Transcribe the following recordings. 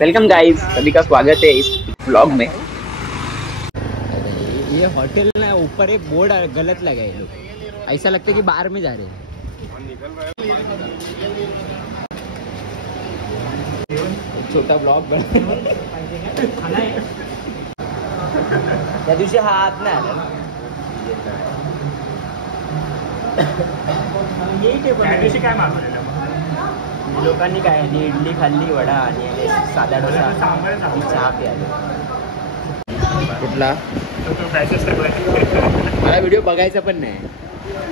Welcome guys, सभी का स्वागत है इस व्लॉग में। ये होटल ना ऊपर एक बोर्ड गलत लगा है, लोग ऐसा लगता है कि बाहर में जा रहे हैं। छोटा ब्लॉग त्या दिवशी हा हात नाही आला ना, काय मागवलेलं लोकांनी काय इडली खाल्ली, वडा आणि साधा डोसा आणि चहा प्यायला. कुठला मला व्हिडिओ बघायचा पण नाही,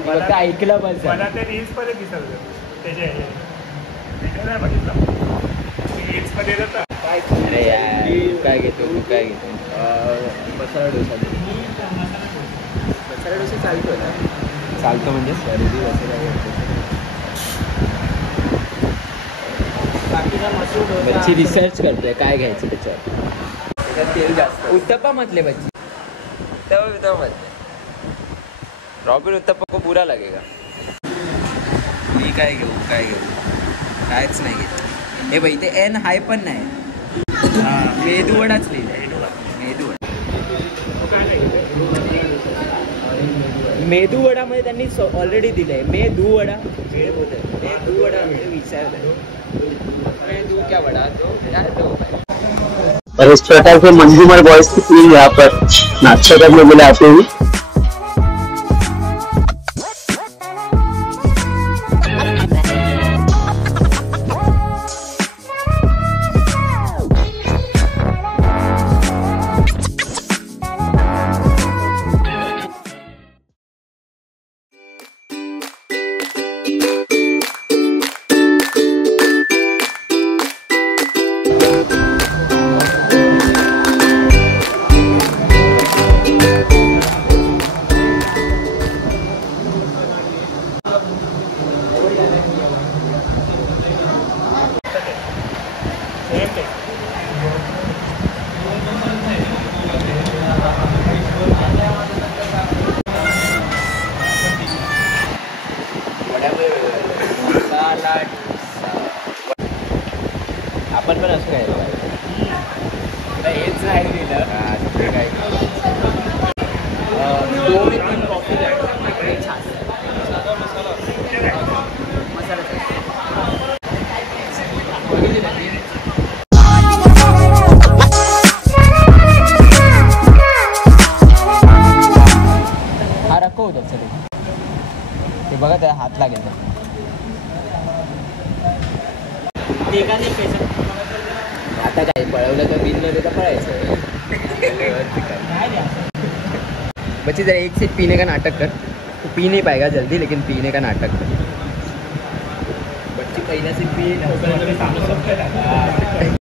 फक्त ऐकलं बस. मला ते रील्स मध्ये दिसत त्याचे व्हिडिओ नाही बघितला, रील्स मध्ये येतात. अरे यार काय घेतो तू, काय घेतो? मसाला डोसा. मसाला डोसा चालतो ना? चालतो म्हणजे सर्दी बच्ची रिसर्च करतोय काय घ्यायचं त्याच्यावर. तेल जास्त. उत्तप्पा मतले बच्ची, उत्तप्पा मतले. रॉबिन उत्तप्पा को बुरा लगेगा. मी काय घेऊ कायच नाही घेत. हे बाई ते एन हाय पण नाही, मेदू वडाच लिहिलंय. मेदू वडामध्ये त्यांनी ऑलरेडी दिलंय मेदू वडा. मेदू वडा विचारलंय मेदू क्या वडा तो यार दो. और इस प्रकार के मंजूमर बॉयज की टीम यहाँ पर नाश्ता करने के लिए आते हुए आपण पण असं काय हेच नाही दिलं काय 2 ते 3 कॉफी छान मसाला. हा रखो उधर चलो, ते बघा त्याला हात लागेल. आता काय पळवलं तर बिल न देता पळायचं. बच्ची जरा एक से पीने का नाटक कर. तू पी नहीं पाएगा जल्दी, लेकिन पीने का नाटक कर. बच्ची पहिला से पी